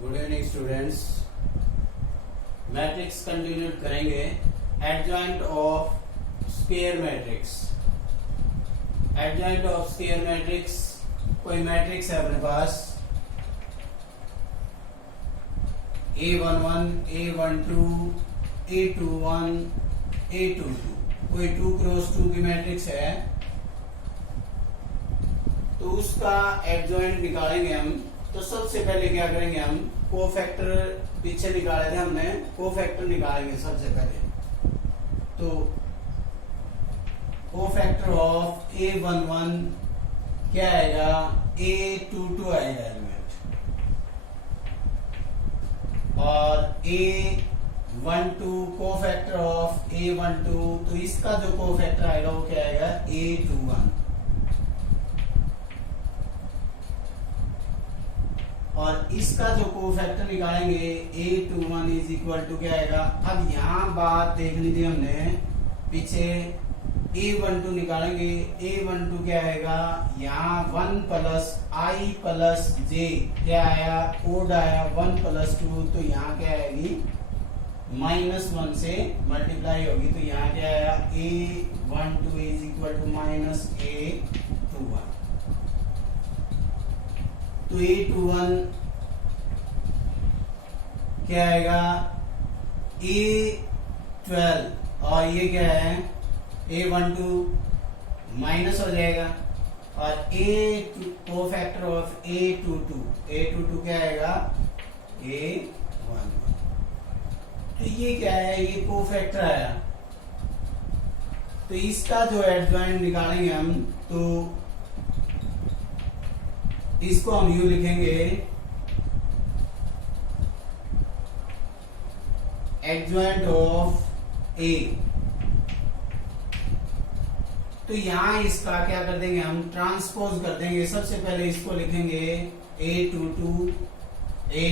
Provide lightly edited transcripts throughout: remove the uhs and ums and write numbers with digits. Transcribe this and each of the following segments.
Good evening students. Matrix continue करेंगे। Adjoint of square matrix. Adjoint of square matrix, कोई matrix है अपने पास A11, A12, A21, A22, कोई 2 cross 2 की matrix है तो उसका एडजॉइंट निकालेंगे हम। तो सबसे पहले क्या करेंगे, हम कोफैक्टर पीछे निकाले थे हमने, कोफैक्टर निकालेंगे सबसे पहले। तो कोफैक्टर ऑफ A11 क्या आएगा, A22 आएगा एलिमेंट, और A12 कोफैक्टर ऑफ A12, तो इसका जो कोफैक्टर आएगा वो क्या आएगा, A21। और इसका जो कोफैक्टर निकालेंगे A21 इज इक्वल टू क्या आएगा। अब यहां बात देखनी थी हमने, पीछे A12 निकालेंगे, A12 क्या आएगा, यहाँ 1 प्लस आई प्लस जे क्या आया, ओड आया 1 प्लस 2, तो यहाँ क्या आएगी -1 से मल्टीप्लाई होगी, तो यहाँ क्या आया A12 is equal to minus A21। तो A21 क्या आएगा, A12, और ये क्या है A12 माइनस हो जाएगा, और कोफैक्टर ऑफ A22 क्या आएगा A11। तो ये क्या है, ये कोफैक्टर आया, तो इसका जो एडजॉइंट निकालेंगे हम, तो इसको हम यू लिखेंगे, एडजॉइंट ऑफ ए। तो यहां इसका क्या कर देंगे, हम ट्रांसपोज कर देंगे। सबसे पहले इसको लिखेंगे A22 A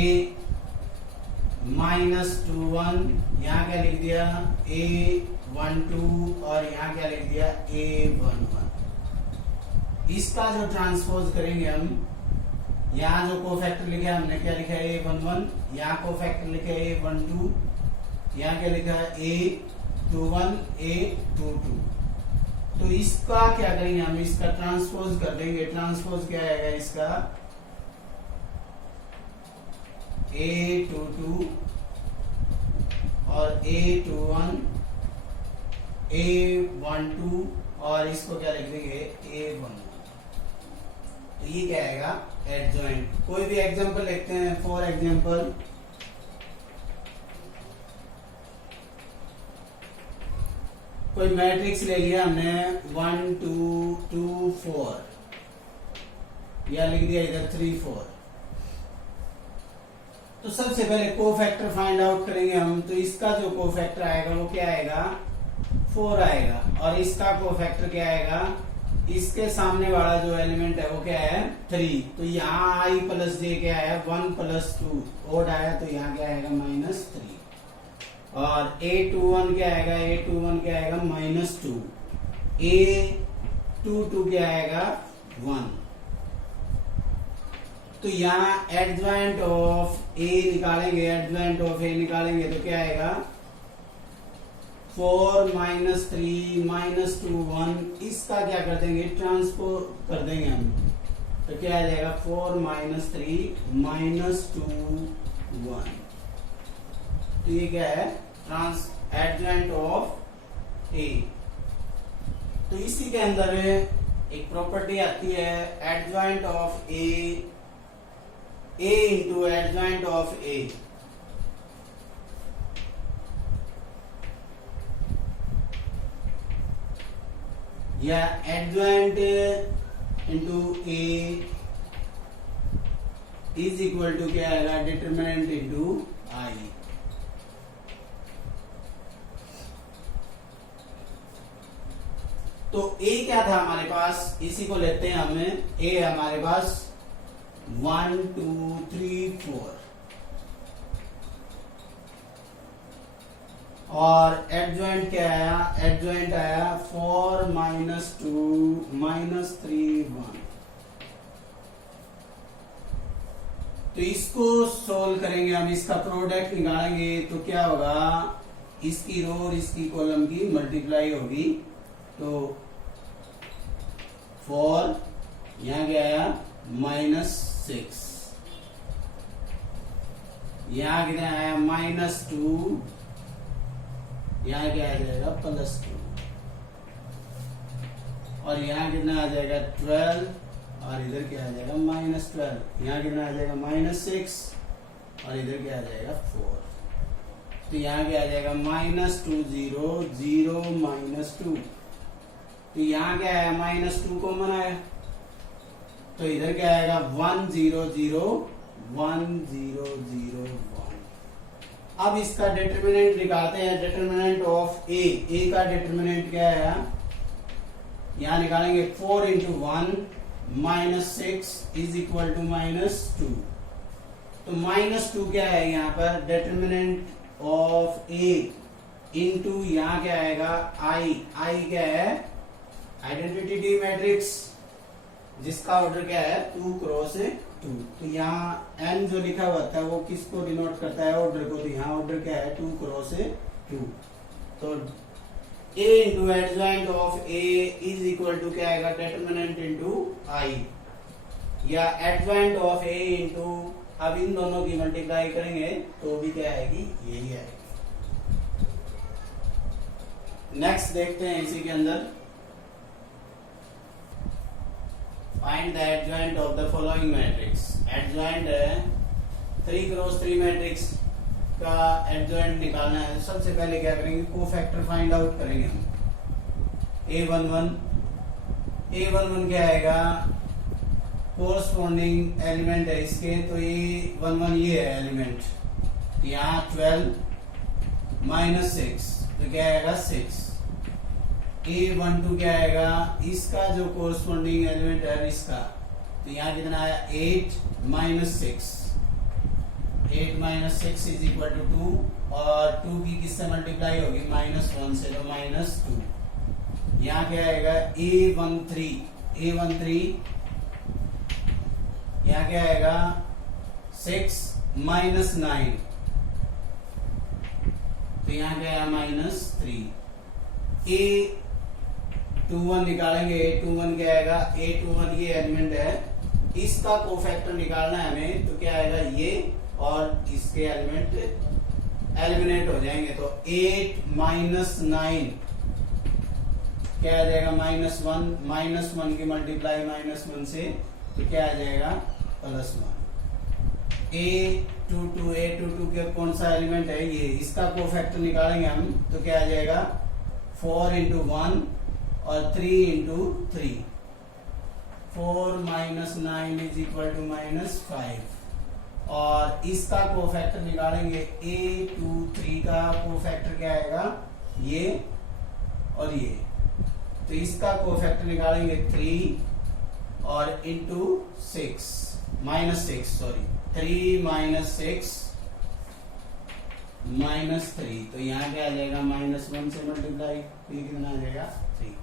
-21, यहाँ क्या लिख दिया A12, और यहाँ क्या लिख दिया A11। इसका जो ट्रांसपोज करेंगे हम, यहाँ जो कोफैक्टर लिखा है हमने, क्या लिखा है A11, यहाँ कोफैक्टर लिखा है A12, यहाँ क्या लिखा है A21 A22। तो इसका क्या करेंगे हम, इसका ट्रांसपोज कर देंगे। ट्रांसपोज क्या आएगा इसका, A22 और A21 A12, और इसको क्या लिख देंगे A11। तो ये क्या आएगा एडजॉइंट। कोई भी एग्जांपल लिखते हैं, फॉर एग्जांपल कोई मैट्रिक्स ले लिया हमने 1 2 2 4, या लिख दिया इधर 3 4। तो सबसे पहले कोफैक्टर फाइंड आउट करेंगे हम। तो इसका जो कोफैक्टर आएगा वो क्या आएगा 4 आएगा, और इसका कोफैक्टर क्या आएगा, इसके सामने वाला जो एलिमेंट है वो क्या है 3। तो यहाँ आई प्लस जे क्या है 1 प्लस 2, ओड आया, तो यहाँ क्या आएगा -3। और A21 क्या आएगा, A21 क्या आएगा -2, A22 क्या आएगा 1। तो यहाँ एडजॉइंट ऑफ A निकालेंगे, एडजॉइंट ऑफ A निकालेंगे तो क्या आएगा 4 -3 -2 1। इसका क्या कर देंगे, ट्रांसपोज कर देंगे हम, तो क्या आ जाएगा 4 -3 -2 1। तो ये क्या है एडजॉइंट ऑफ A। तो इसी के अंदर एक प्रॉपर्टी आती है adjoint of A into adjoint of A। या adjoint into A is equal to क्या आएगा, डिटरमिनेंट इंटू I। तो A क्या था हमारे पास, इसी को लेते हैं हमें। A हमारे पास 1 2 3 4, और एडजॉइंट क्या आया, एडजॉइंट आया 4 -2 -3 1। तो इसको सोल्व करेंगे हम, इसका प्रोडक्ट निकालेंगे तो क्या होगा, इसकी रो और इसकी कॉलम की मल्टीप्लाई होगी। तो 4 यहां क्या आया -6, यहां कितना आया -2, यहां क्या आ जाएगा +2, और यहां कितना आ जाएगा 12, और इधर क्या आ जाएगा -12, यहाँ कितना आ जाएगा -6, और इधर क्या आ जाएगा 4। तो यहाँ क्या आ जाएगा -2 0 0 -2, तो यहाँ क्या आया -2 कॉमन आया, तो इधर क्या आएगा 1 0 0 1 0 0 1। अब इसका डिटरमिनेंट निकालते हैं, डिटरमिनेंट ऑफ ए का डिटरमिनेंट क्या है, यहाँ निकालेंगे 4 × 1 -6 इज इक्वल टू -2। तो -2 क्या है यहाँ पर, डिटरमिनेंट ऑफ ए इंटू यहाँ क्या आएगा आई क्या है, आइडेंटिटी मैट्रिक्स जिसका ऑर्डर क्या है 2 × 2। तो यहाँ n जो लिखा हुआ था वो किसको डिनोट करता है, ऑर्डर को, तो यहाँ ऑर्डर क्या है 2 × 2। तो a into adjoint of a is equal to क्या आएगा, डिटरमिनेंट इंटू आई, या एडजॉइंट ऑफ a इंटू, अब इन दोनों की मल्टीप्लाई करेंगे तो भी क्या आएगी, यही आएगी। नेक्स्ट देखते हैं इसी के अंदर, find the adjoint of the following matrix. Adjoint है 3 × 3 मैट्रिक्स का एडजॉइंट निकालना है। सबसे पहले क्या करेंगे, कोफैक्टर फाइंड आउट करेंगे हम। A11 क्या आएगा, कोरस्पॉन्डिंग एलिमेंट है इसके, तो A11 ये है एलिमेंट, यहाँ 12 -6 तो क्या आएगा 6। A12 क्या आएगा, इसका जो कोरस्पॉन्डिंग एलिमेंट है इसका, तो यहाँ कितना आया 8 -6, 8 - 6 इज इक्वल टू 2, और 2 की किससे मल्टीप्लाई होगी, -1 से, तो -2। यहाँ क्या आएगा A13 यहाँ क्या आएगा 6 -9, तो यहाँ क्या आया -3। A21 निकालेंगे, A21 क्या आएगा, A21 ये एलिमेंट है, इसका कोफैक्टर निकालना है हमें, तो क्या आएगा ये और इसके एलिमेंट एलिमिनेट हो जाएंगे। तो 8 -9 क्या आ जाएगा -1 की मल्टीप्लाई -1 से, तो क्या आ जाएगा +1। A22 के कौन सा एलिमेंट है ये, इसका कोफैक्टर निकालेंगे हम, तो क्या आ जाएगा 4 × 1 और 3 × 3, 4 - 9 इज इक्वल टू -5। और इसका कोफैक्टर निकालेंगे, A23 का कोफैक्टर क्या आएगा, ये और ये, तो इसका कोफैक्टर निकालेंगे 3 और इंटू 6 -6 सॉरी 3 - 6 -3, तो यहाँ क्या आ जाएगा -1 से मल्टीप्लाई, ये कितना आ जाएगा 3।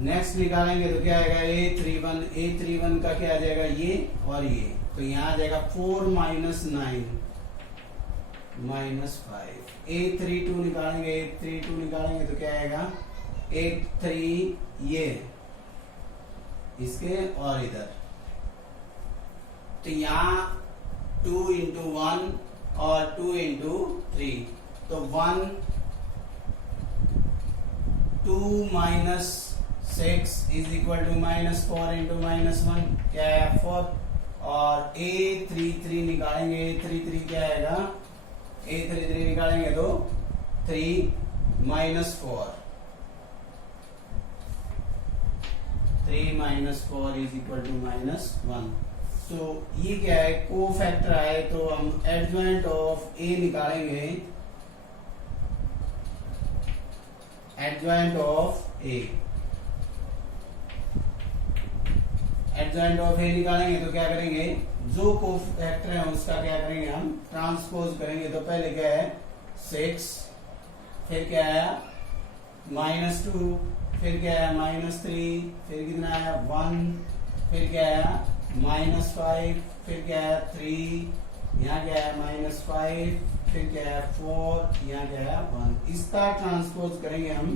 नेक्स्ट निकालेंगे तो क्या आएगा A31 का क्या आ जाएगा ये और ये, तो यहाँ आ जाएगा 4 - 9 -5। A32 निकालेंगे तो क्या आएगा 83 ये इसके और इधर, तो यहाँ 2 × 1 और 2 × 3, तो 2 - 6 इज इक्वल टू -4 × -1 क्या है 4। और A33 निकालेंगे, A33 क्या आएगा, A33 निकालेंगे तो 3 - 4, 3 - 4 इज इक्वल टू -1। तो ये क्या है, कोफैक्टर आए, तो हम एडजॉइंट ऑफ A निकालेंगे, एडजॉइंट ऑफ A निकालेंगे तो क्या करेंगे, जो कोफैक्टर है उसका क्या करेंगे हम ट्रांसपोज करेंगे। तो पहले क्या है 6, फिर क्या आया -2, फिर क्या आया -3, फिर कितना आया 1, फिर क्या आया -5, फिर क्या है 3, यहाँ क्या है -5, फिर क्या है 4, यहाँ क्या है 1। इसका ट्रांसपोज करेंगे हम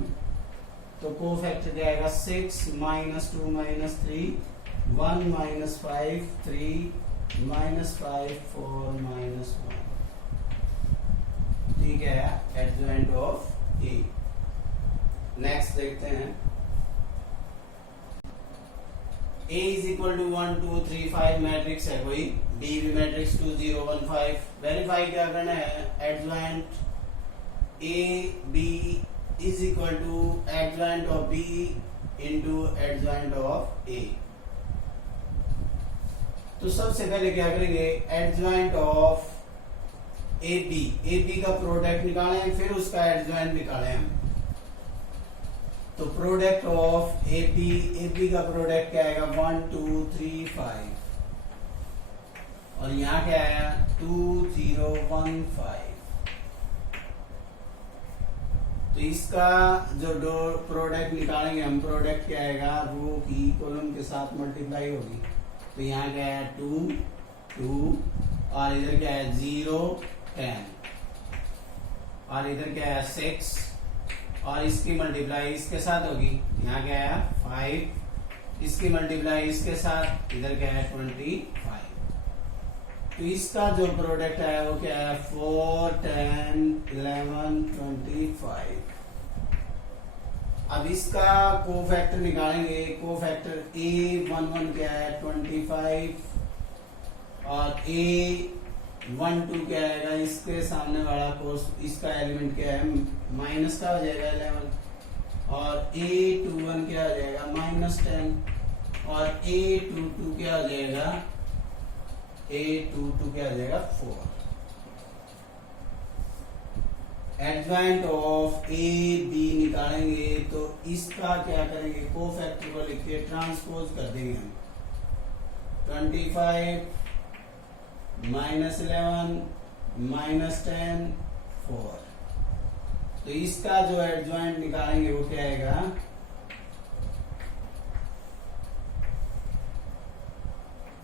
तो कोफैक्टर क्या आएगा 6 -2 -3 1 -5 3 -5 4 -1। ठीक है, एडजॉइंट ऑफ ए। नेक्स्ट देखते हैं A is equal to 1 2 3 5 matrix है कोई, B भी मैट्रिक्स 2 0 1 5। वेरीफाई क्या करना है, adjoint A B is equal to adjoint of B into adjoint of A। तो सबसे पहले क्या करेंगे, एडजॉइंट ऑफ AB का प्रोडक्ट निकालें, फिर उसका एडजॉइंट निकालें हम। तो प्रोडक्ट ऑफ AP का प्रोडक्ट क्या आएगा 1 2 3 5, और यहाँ क्या आया 2 0 1 5। तो इसका जो दो प्रोडक्ट निकालेंगे हम, प्रोडक्ट क्या आएगा रो की कॉलम के साथ मल्टीप्लाई होगी। तो यहाँ क्या है 2 2, और इधर क्या है 0 10, और इधर क्या है 6, और इसकी मल्टीप्लाई इसके साथ होगी। यहाँ क्या है 5, इसकी मल्टीप्लाई इसके साथ, इधर क्या है 25। तो इसका जो प्रोडक्ट है वो क्या है 4 10 11 25। अब इसका कोफैक्टर निकालेंगे, कोफैक्टर A11 क्या है 25, और A12 क्या आएगा, इसके सामने वाला कोस इसका एलिमेंट क्या है माइनस का हो जाएगा 11, और A21 क्या हो जाएगा -10, और A22 क्या हो जाएगा, A22 क्या हो जाएगा 4। एडजॉइंट ऑफ A B निकालेंगे तो इसका क्या करेंगे, कोफैक्टर को लिख के ट्रांसपोज कर देंगे हम। 25 -11 -10 4। तो इसका जो एडजॉइंट निकालेंगे वो क्या आएगा,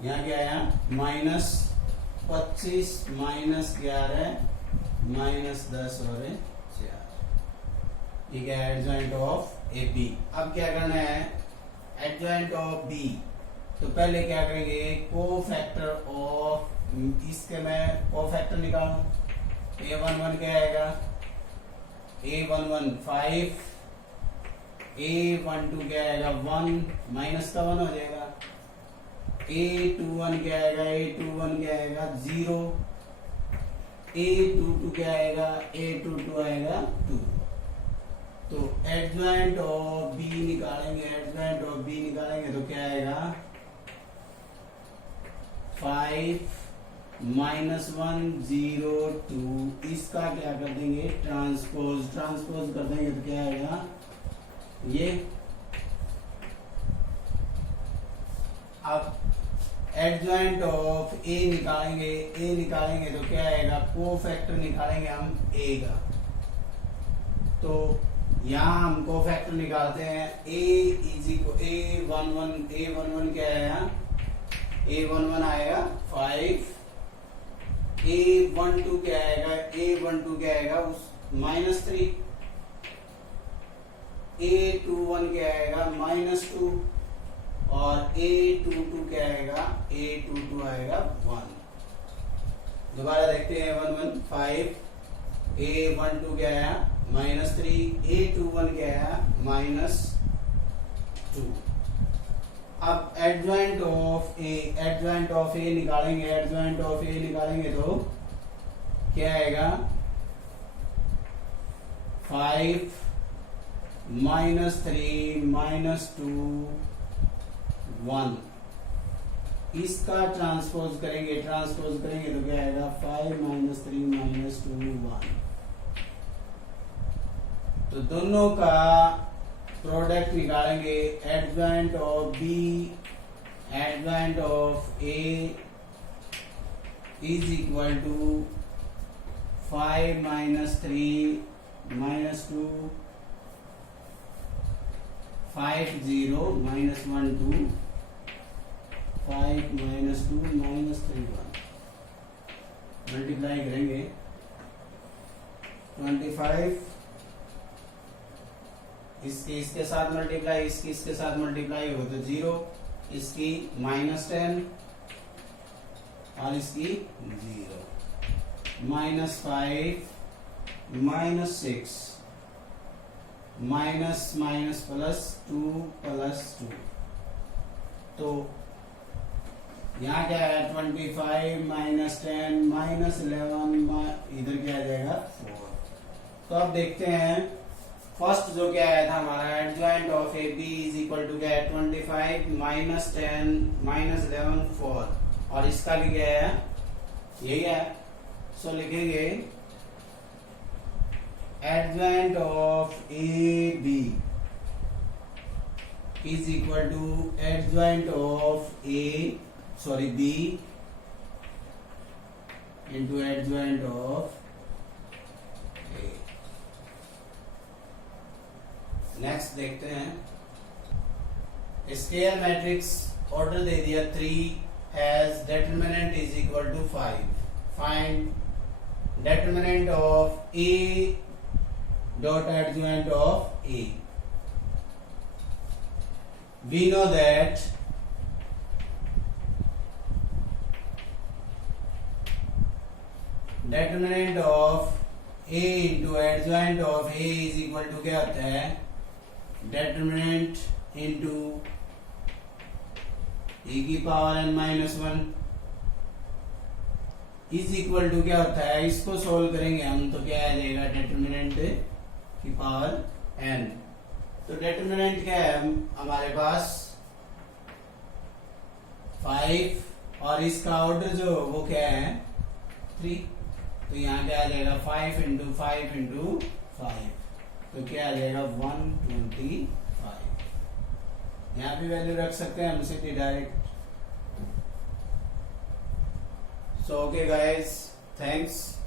यहाँ क्या आया -25 -11 -10 और 4। ठीक है, एडजॉइंट ऑफ ए बी। अब क्या करना है, एडजॉइंट ऑफ बी। तो पहले क्या करेंगे, कोफैक्टर ऑफ, इसके मैं कोफैक्टर निकालूं। A11 क्या आएगा, A11 5, A12 क्या आएगा 1, माइनस का 1 हो जाएगा। A21 क्या आएगा, A21 क्या आएगा 0, A22 क्या आएगा, A22 आएगा 2। तो एडजॉइंट ऑफ बी निकालेंगे, एडजॉइंट ऑफ बी निकालेंगे तो क्या आएगा 5 -1 0 2। इसका क्या कर देंगे, ट्रांसपोज कर देंगे तो क्या आएगा ये। अब एडजॉइंट ऑफ ए निकालेंगे तो क्या आएगा, कोफैक्टर निकालेंगे हम ए का। तो यहां हम कोफैक्टर निकालते हैं, A11 क्या आया, A11 आएगा 5, A12 क्या आएगा, A12 क्या आएगा उस -3, A21 क्या आएगा -2, और A22 क्या आएगा, A22 आएगा 1। दोबारा देखते हैं, 11 5, A12 क्या आया -3, A21 क्या आया -2। अब एडजॉइंट ऑफ ए निकालेंगे, एडजॉइंट ऑफ ए निकालेंगे तो क्या आएगा 5 -3 -2 1। इसका ट्रांसपोज करेंगे तो क्या आएगा 5 -3 -2 1। तो दोनों का प्रोडक्ट निकालेंगे, adjoint of B adjoint of A is equal to 5 -3 -2 5 0 -1 2 5 minus 2 minus 3 1 multiply करेंगे 25 इसके साथ मल्टीप्लाई इसके साथ मल्टीप्लाई हो तो 0 इसकी -10 और इसकी 0 -5 -6 माइनस माइनस प्लस 2 प्लस 2 तो यहाँ क्या है 25 -10 -11 इधर क्या आ जाएगा 4। तो अब देखते हैं फर्स्ट जो क्या आया था हमारा adjoint of A B is equal to क्या है 25 -10 -11 4 और इसका भी क्या है यही है। सो लिखेंगे adjoint of AB is equal to adjoint of B into adjoint of A। Next देखते हैं स्केयर मैट्रिक्स ऑर्डर दे दिया 3 has determinant is equal to 5 find determinant of A dot adjoint of A। We know that determinant of A into adjoint of A is equal to क्या होता है determinant into A की power n minus 1 is equal to क्या होता है। इसको solve करेंगे हम तो क्या आ जाएगा डिटरमिनेंट की पावर n। तो डिटरमिनेंट क्या है हमारे पास 5 और इसका ऑर्डर जो वो क्या है 3। तो यहाँ क्या आ जाएगा 5 इंटू 5 इंटू 5 तो क्या आ जाएगा 125। यहाँ भी वैल्यू रख सकते हैं हम सीधे direct. So okay guys, thanks.